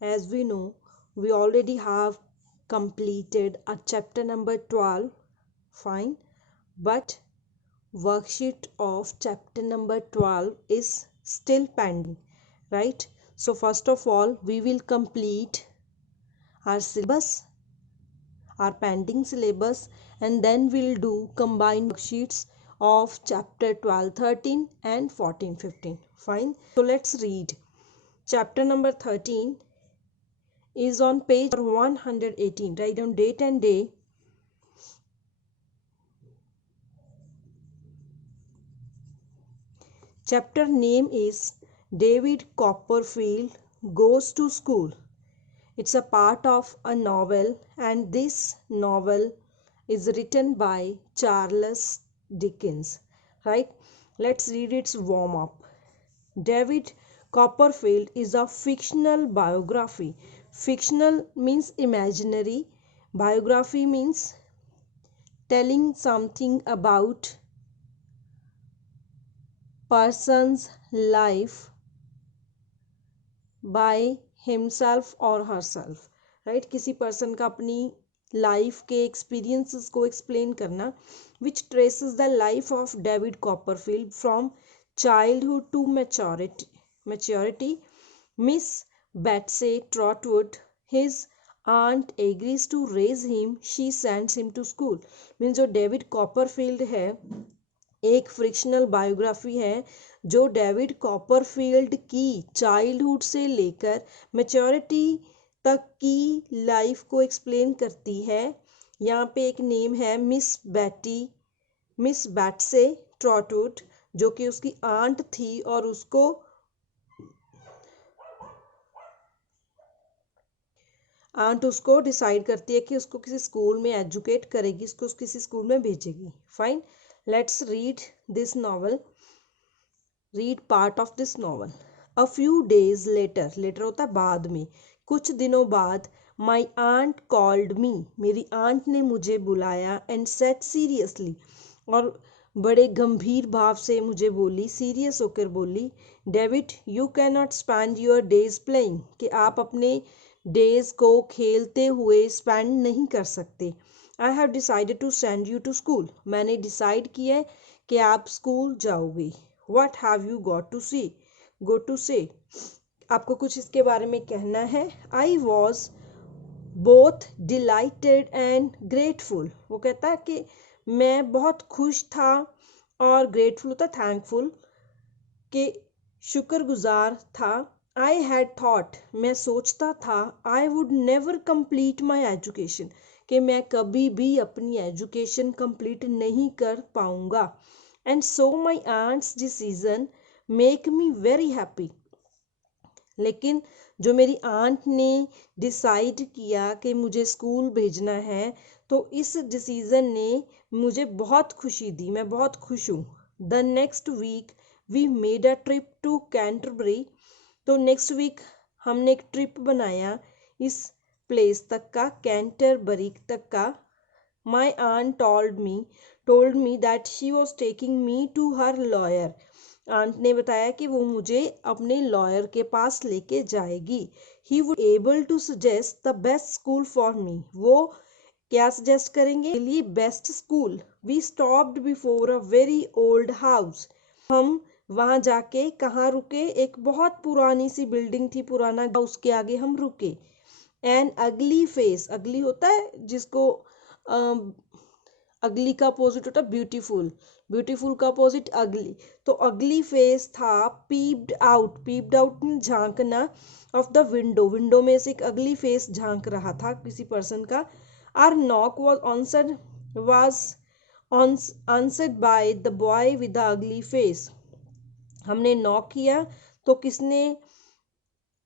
As we know, we already have completed a chapter number 12. Fine. But worksheet of chapter number 12 is still pending, right? So first of all, we will complete our syllabus, our pending syllabus, and then we'll do combined worksheets of chapter 12, 13 and 14, 15. Fine. So let's read. Chapter number 13 is on page 118. Write down date and day. Chapter name is David Copperfield Goes to School. It's a part of a novel, and this novel is written by Charles Dickens. Right? Let's read its warm up. David Copperfield is a fictional biography. Fictional means imaginary. Biography means telling something about person's life by himself or herself, right? किसी person का अपनी life के experiences को explain करना, which traces the life of David Copperfield from childhood to maturity. Miss Betsy Trotwood, his aunt, agrees to raise him. She sends him to school. Means जो David Copperfield है एक frictional biography है जो David Copperfield की childhood से लेकर maturity तक की लाइफ को एक्सप्लेन करती है. यहाँ पे एक नेम है मिस बैटसे ट्रॉटवुड, जो कि उसकी आंट थी और उसको डिसाइड करती है कि उसको किसी स्कूल में एजुकेट करेगी, उसको किसी स्कूल में भेजेगी. Fine. Let's read this novel. Read part of this novel. A few days later. Later होता है बाद में. कुछ दिनों बाद. My aunt called me. मेरी आंट ने मुझे बुलाया and said seriously. और बड़े गंभीर भाव से मुझे बोली, सीरियस होकर बोली, David you can not spend your days playing, कि आप अपने डेज को खेलते हुए स्पेंड नहीं कर सकते. I have decided to send you to school. मैंने डिसाइड किया है कि आप स्कूल जाओगे. What have you go to say. आपको कुछ इसके बारे में कहना है. I was both delighted and grateful. वो कहता है कि मैं बहुत खुश था और ग्रेटफुल होता थैंकफुल, कि शुक्रगुजार था. I had thought. मैं सोचता था. I would never complete my education, कि मैं कभी भी अपनी एजुकेशन कंप्लीट नहीं कर पाऊंगा. And so my aunt's decision make me very happy. लेकिन जो मेरी आंट ने डिसाइड किया कि मुझे स्कूल भेजना है, तो इस डिसीज़न ने मुझे बहुत खुशी दी. मैं बहुत खुश हूँ. The next week we made a trip to Canterbury. तो नेक्स्ट वीक हमने एक ट्रिप बनाया इस प्लेस तक का, कैंटरबरी तक का. My aunt told me that she was taking me to her lawyer. Aunt ने बताया कि वो मुझे अपने लॉयर के पास लेके जाएगी. He would able to suggest the best school for me. वो क्या सजेस्ट करेंगे लिए best school. We stopped before a very old house. हम वहाँ जाके कहाँ रुके, एक बहुत पुरानी सी बिल्डिंग थी, पुराना, उसके आगे हम रुके. एन अगली फेस. अगली होता है जिसको अगली का अपोजिट होता है ब्यूटीफुल. ब्यूटीफुल का अपोजिट अगली. तो अगली फेस था. पीप्ड आउट झांकना. ऑफ द विंडो में से एक अगली फेस झांक रहा था किसी पर्सन का. Our knock was answered by the boy with the ugly face. हमने नॉक किया तो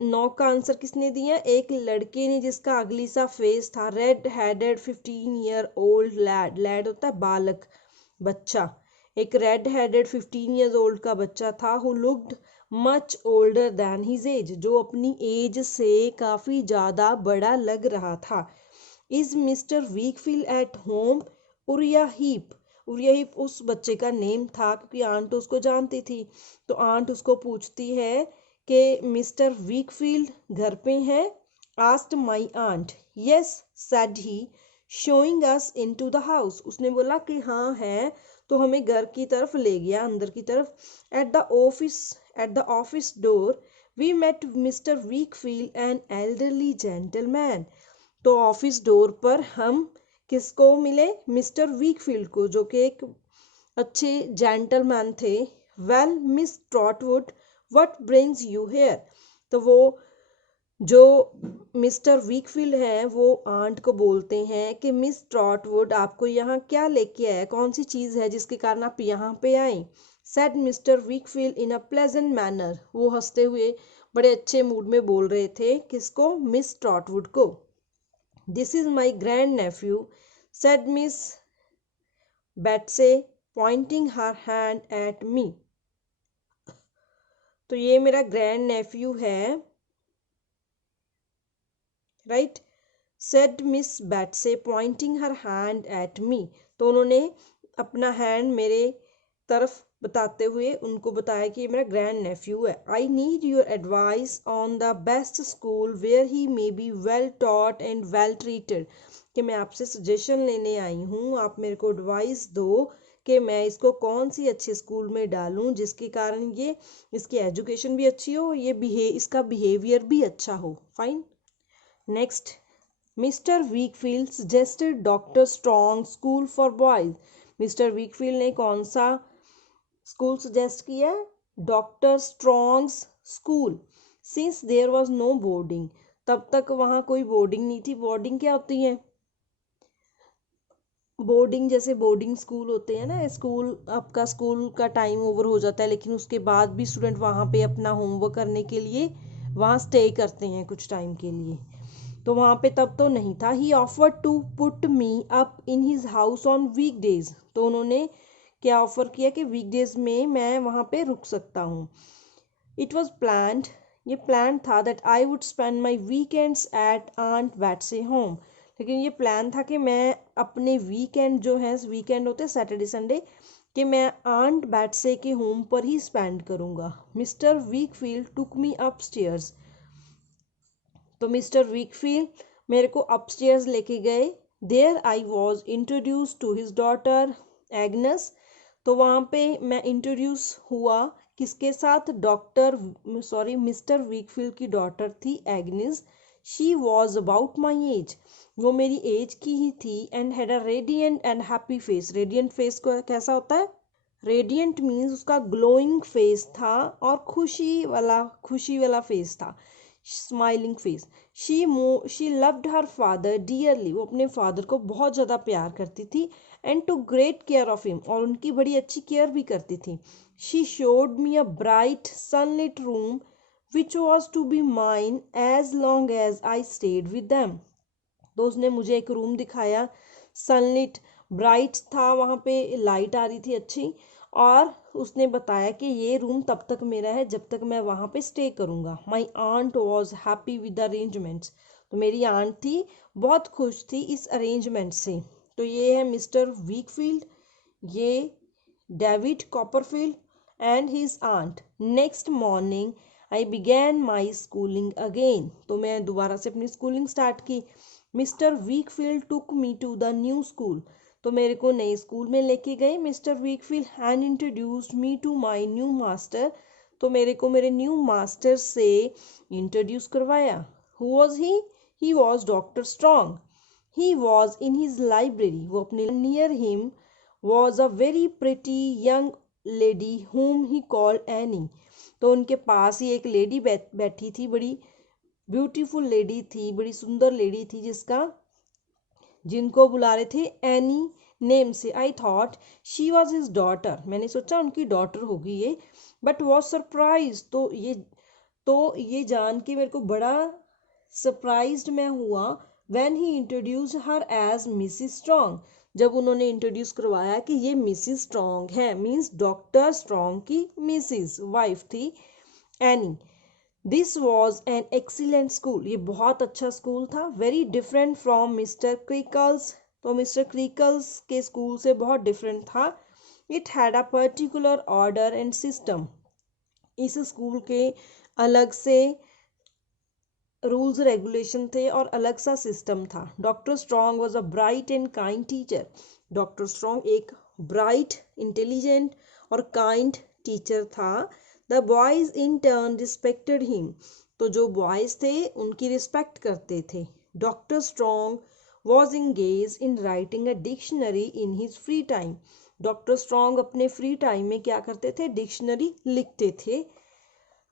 नॉक का आंसर किसने दिया. एक लड़के ने जिसका अगली सा फेस था. Red headed 15-year old lead होता है बालक, बच्चा. एक रेड हेडेड 15 years old का बच्चा था. Who looked much older than his age, जो अपनी एज से काफ़ी ज़्यादा बड़ा लग रहा था. Is mister Weikfield at home. Urea heap उस बच्चे का नेम था, क्योंकि आंट उसको जानती थी. तो आंट उसको पूछती है कि मिस्टर वीकफील्ड घर पे हैं. asked my aunt. Yes, said he, showing us into the house. उसने बोला कि हाँ है, तो हमें घर की तरफ ले गया, अंदर की तरफ. At the office door, we met Mr. Weakfield, an elderly gentleman. तो ऑफिस डोर पर हम किसको मिले? मिस्टर वीकफील्ड को, जो कि एक अच्छे जेंटलमैन थे. Well Miss Trotwood, what brings you here? तो वो जो मिस्टर वीकफील्ड है वो आंट को बोलते हैं कि मिस ट्रॉटवुड आपको यहाँ क्या लेके आया, कौन सी चीज़ है जिसके कारण आप यहाँ पे आए? Said mister Weikfield in a pleasant manner. वो हंसते हुए बड़े अच्छे मूड में बोल रहे थे. किसको? मिस ट्रॉटवुड को. This is my grand nephew, said Miss Betsey, pointing her hand at me. तो ये मेरा ग्रैंड नेफ्यू है, right. Said Miss Betsey, pointing her hand at me. तो उन्होंने अपना हैंड मेरे तरफ बताते हुए उनको बताया कि ये मेरा ग्रैंड नेफ्यू है. I need your advice on the best school where he may be well taught and well treated. कि मैं आपसे सजेशन लेने आई हूँ, आप मेरे को एडवाइस दो कि मैं इसको कौन सी अच्छे स्कूल में डालूं जिसके कारण ये इसकी एजुकेशन भी अच्छी हो, ये इसका बिहेवियर भी अच्छा हो. Fine. Next, mister Wickfield suggested doctor Strong school for boys. Mister Wickfield ने कौन सा स्कूल सजेस्ट किया? Doctor Strong's school. Since there was no boarding, तब तक वहाँ कोई बोर्डिंग नहीं थी. बोर्डिंग क्या होती है? बोर्डिंग जैसे बोर्डिंग स्कूल होते हैं ना, स्कूल आपका स्कूल का टाइम ओवर हो जाता है लेकिन उसके बाद भी स्टूडेंट वहाँ पे अपना होमवर्क करने के लिए वहाँ स्टे करते हैं कुछ टाइम के लिए. तो वहाँ पे तब तो नहीं था. He offered to put me up in his house on weekdays. तो उन्होंने क्या ऑफर किया कि वीकडेज में मैं वहाँ पे रुक सकता हूँ. इट वॉज प्लान्ड, ये प्लान था that I would spend my weekends at aunt Betsey home. लेकिन ये प्लान था कि मैं अपने वीकेंड जो है, वीकेंड होते हैं सैटरडे संडे, कि मैं आंट बैट्से के होम पर ही स्पेंड करूँगा. Mister Wickfield took me up stairs. तो मिस्टर वीकफील्ड मेरे को अपस्टेयर्स लेके गए. There I was introduce to his daughter Agnes. तो वहाँ पे मैं इंट्रोड्यूस हुआ किसके साथ? मिस्टर वीकफील्ड की डॉटर थी Agnes. She was about my age, वो मेरी एज की ही थी. And had a radiant and happy face. Radiant face को कैसा होता है? रेडियंट मीन्स उसका ग्लोइंग फेस था और खुशी वाला फेस था, smiling face. She loved her father dearly. वो अपने फादर को बहुत ज़्यादा प्यार करती थी. And took great care of him, और उनकी बड़ी अच्छी केयर भी करती थी. She showed me a bright sunlit room which was to be mine as long as I stayed with them. तो उसने मुझे एक रूम दिखाया, सनलिट, ब्राइट था, वहाँ पे लाइट आ रही थी अच्छी. और उसने बताया कि ये रूम तब तक मेरा है जब तक मैं वहाँ पे स्टे करूँगा. My aunt was happy with arrangements. तो मेरी आंट थी बहुत खुश थी इस अरेंजमेंट से. तो ये है मिस्टर वीकफील्ड, ये David Copperfield and his aunt. Next morning I began my schooling again. तो मैं दोबारा से अपनी स्कूलिंग स्टार्ट की. Mister Wickfield took me to the new school. तो मेरे को नए स्कूल में लेके गए mister Wickfield. And introduced me to my new master. तो मेरे को मेरे न्यू मास्टर से इंट्रोड्यूस करवाया. Who was he? He was doctor Strong. He was in his library. वो अपने near him was a very pretty young lady whom he called Annie. तो उनके पास ही एक लेडी बैठी थी, बड़ी ब्यूटीफुल लेडी थी, बड़ी सुंदर लेडी थी जिनको बुला रहे थे एनी नेम से. I thought she was his daughter. मैंने सोचा उनकी डॉटर होगी ये. But was surprise. तो ये जान के मेरे को बड़ा सरप्राइज्ड मैं हुआ. When he introduce her as Mrs Strong. जब उन्होंने इंट्रोड्यूस करवाया कि ये मिसिस स्ट्रॉन्ग है, मीन्स डॉक्टर स्ट्रॉन्ग की मिसिस वाइफ थी Annie. This was an excellent school. ये बहुत अच्छा स्कूल था. Very different from Mr Creakle's. तो मिस्टर क्रिकल्स के स्कूल से बहुत डिफरेंट था. It had a particular order and system. इस स्कूल के अलग से रूल्स रेगुलेशन थे और अलग सा सिस्टम था. Doctor strong was a bright and kind teacher. Doctor strong एक ब्राइट, इंटेलिजेंट और काइंड टीचर था. The boys in turn respected him. तो जो बॉयज थे उनकी रिस्पेक्ट करते थे. Doctor strong was engage in writing a dictionary in his free time. Doctor strong अपने फ्री टाइम में क्या करते थे? डिक्शनरी लिखते थे.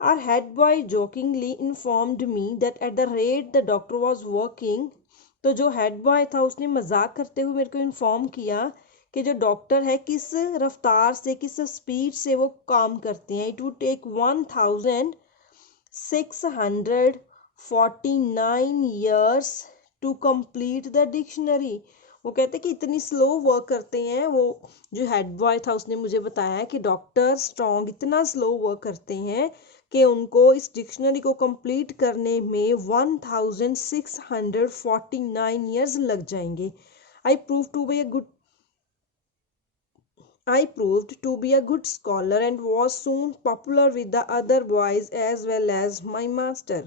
Our head boy jokingly informed me that at the rate the doctor was working, तो जो head boy था उसने मजाक करते हुए मेरे को इन्फॉर्म किया कि जो डॉक्टर है किस रफ्तार से, किस स्पीड से वो काम करते हैं. It would take 1649 years to complete the dictionary. वो कहते कि इतनी स्लो वर्क करते हैं. वो जो हेड बॉय था उसने मुझे बताया कि डॉक्टर स्ट्रॉन्ग इतना स्लो वर्क करते हैं कि उनको इस डिक्शनरी को कंप्लीट करने में 1649 years लग जाएंगे. I proved to be a good scholar and was soon popular with the other boys as well as my master.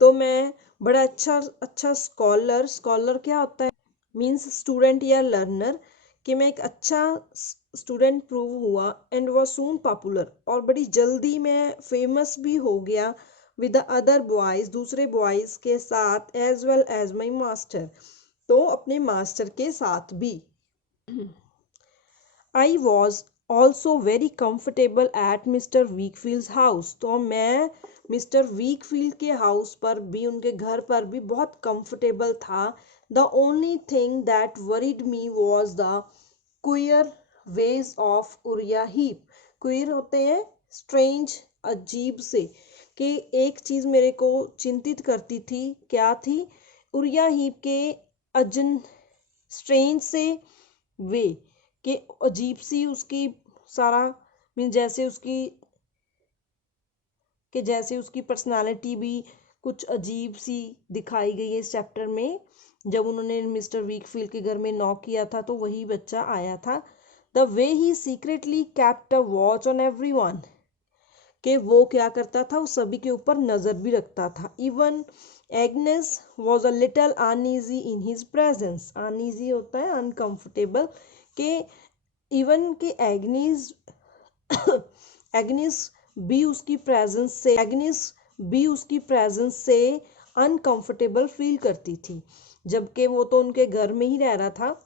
तो मैं बड़ा अच्छा स्कॉलर क्या होता है? मीन्स स्टूडेंट या लर्नर. कि मैं एक अच्छा स्टूडेंट प्रूव हुआ. एंड वॉज सून पॉपुलर, और बड़ी जल्दी मैं फेमस भी हो गया. विद द अदर बॉयज, दूसरे बॉयज के साथ. As well as my master, तो अपने मास्टर के साथ भी. I was also very comfortable at mister Wickfield house. तो मैं मिस्टर वीकफील्ड के हाउस पर भी, उनके घर पर भी बहुत कंफर्टेबल था. The only thing that worried me was the queer ways of urea heap. Queer होते हैं स्ट्रेंज, अजीब से. कि एक चीज़ मेरे को चिंतित करती थी. क्या थी? उरिया हीप के अजन स्ट्रेंज से वे, कि अजीब सी उसकी सारा मीन जैसे उसकी पर्सनालिटी भी कुछ अजीब सी दिखाई गई है इस चैप्टर में. जब उन्होंने मिस्टर वीकफील्ड के घर में नॉक किया था तो वही बच्चा आया था. The way he secretly kept a watch on everyone. कि वो क्या करता था? वो सभी के ऊपर नज़र भी रखता था. Even Agnes was a little uneasy in his presence. Uneasy होता है अनकंफर्टेबल. के इवन के एग्निस भी उसकी प्रेजेंस से अनकंफर्टेबल फील करती थी. जबकि वो तो उनके घर में ही रह रहा था.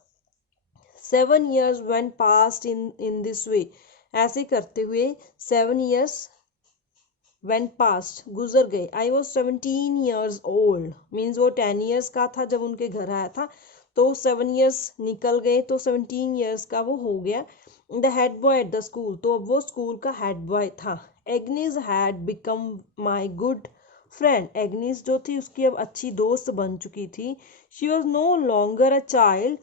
7 years went past in this way. ऐसे करते हुए 7 years went past, गुजर गए. I was 17 years old, means वो 10 years का था जब उनके घर आया था. तो 7 years निकल गए तो 17 years का वो हो गया. The head boy at the school, तो अब वो स्कूल का हेड बॉय था. Agnes had become my good friend. Agnes जो थी उसकी अब अच्छी दोस्त बन चुकी थी. She was no longer a child.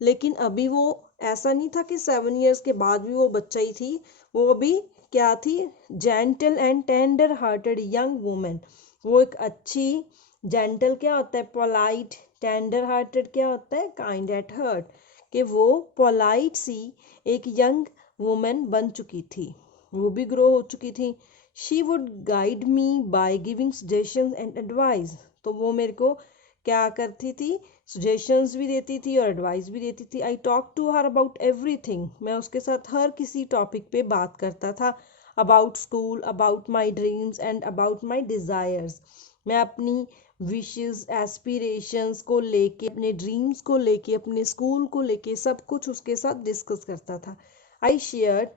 लेकिन अभी वो ऐसा नहीं था कि 7 years के बाद भी वो बच्चा ही थी. वो अभी क्या थी? Gentle and tender hearted young women. वो एक अच्छी, जेंटल क्या होता है? पोलाइट. टेंडर हार्टेड क्या होता है? Kind at heart. कि वो पोलाइट सी एक यंग वुमेन बन चुकी थी. वो भी ग्रो हो चुकी थी. She would guide me by giving suggestions and advice. तो वो मेरे को क्या करती थी? सजेशंस भी देती थी और एडवाइस भी देती थी. I talk to her about everything. मैं उसके साथ हर किसी टॉपिक पे बात करता था. About school, about my dreams and about my desires. मैं अपनी विशेस, एस्पिरेशंस को लेके, अपने ड्रीम्स को लेके, अपने स्कूल को लेके सब कुछ उसके साथ डिस्कस करता था. I shared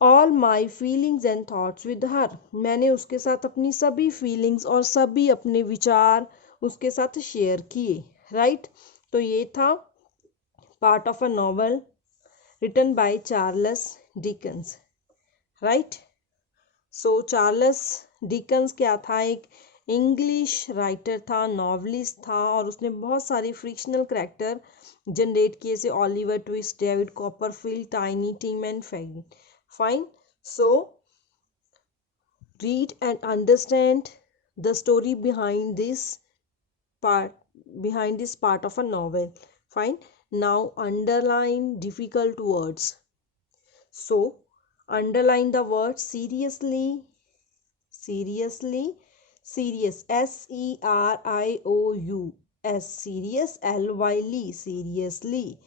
all my feelings and thoughts with her. मैंने उसके साथ अपनी सभी फीलिंग्स और सभी अपने विचार उसके साथ शेयर किए. राइट. तो ये था part of a novel written by Charles Dickens. Right. So Charles Dickens क्या था? एक इंग्लिश राइटर था, नॉवलिस्ट था, और उसने बहुत सारे फ्रिक्शनल कैरेक्टर जनरेट किए, जैसे Oliver Twist, David Copperfield, Tiny Tim and Fagin. Fine. So read and understand the story behind this part of a novel. Fine. Now underline difficult words. So underline the word seriously, Serious, serious, serious, ly, seriously.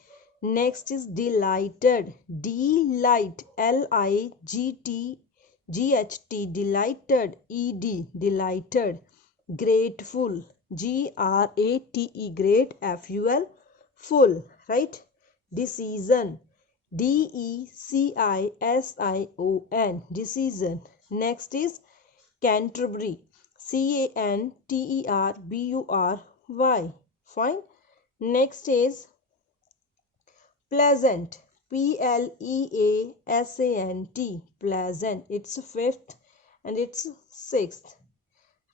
Next is delighted, delight, lightght, delighted, delighted. Grateful, great, full, right? Decision, decision. Next is Canterbury, Canterbury. Fine. Next is pleasant, pleasant, pleasant. It's fifth and it's sixth,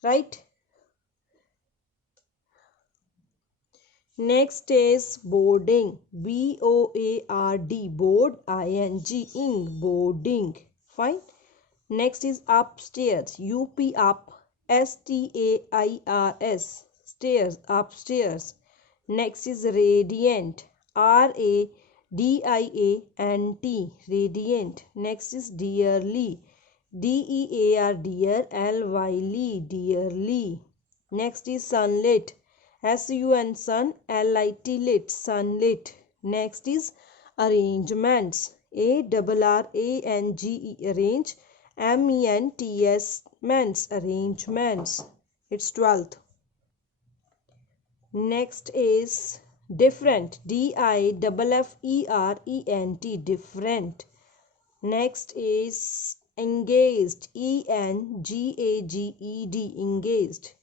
right? Next is boarding, board, ing, boarding. Fine. Next is upstairs, up, stairs, stairs, upstairs. Next is radiant, radiant, radiant. Next is dearly, dear, dear, dearly. Next is sunlit, sun, lit, sunlit. Next is arrangements, arrange, ments, arrangements. It's 12th. Next is different, different, different. Next is engaged, engaged, engaged.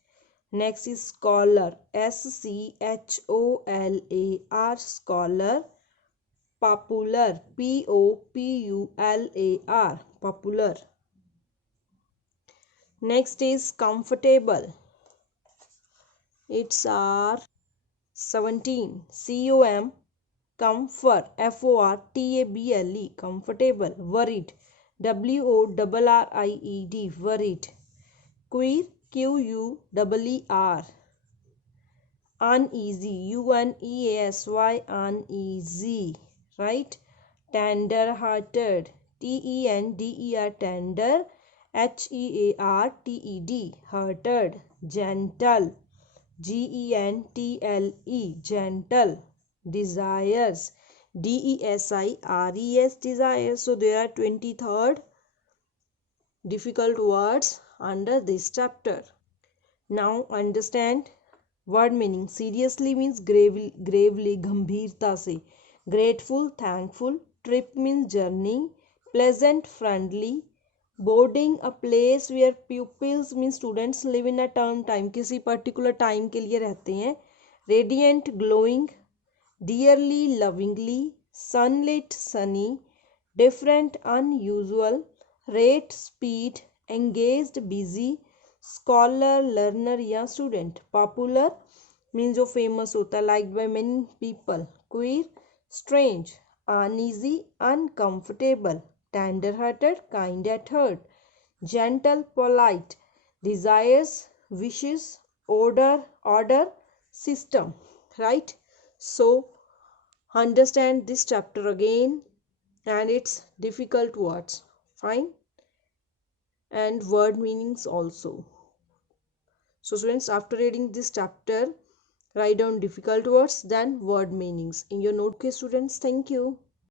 Next is scholar, scholar, scholar. Popular, popular, popular. Next is comfortable. It's our 17, comfort, FORTABLE, comfortable. Worried, WORRIED, worried. Queer, QUEER. Uneasy, UNEASY, uneasy, right? Tender hearted, TENDER, tender, HEARTED, hearted. Gentle, GENTLE, gentle. Desires, DESIRES, desires. So there are 23rd difficult words under this chapter. Now understand word meaning. Seriously means gravely, गंभीरता से. Grateful, thankful. Trip means journey. Pleasant, friendly. Boarding, a place where pupils means students live in a term time, किसी particular time के लिए रहते हैं. Radiant, glowing. Dearly, lovingly. Sunlit, sunny. Different, unusual. Rate, speed. Engaged, busy. Scholar, learner या student. Popular means जो famous होता है, liked by many people. Queer, strange. Uneasy, uncomfortable. Tender hearted, kind at heart. Gentle, polite. Desires, wishes. Order, system. Right? So understand this chapter again and its difficult words. Fine? And word meanings also. So students, after reading this chapter, write down difficult words, then word meanings in your note. Okay students, thank you.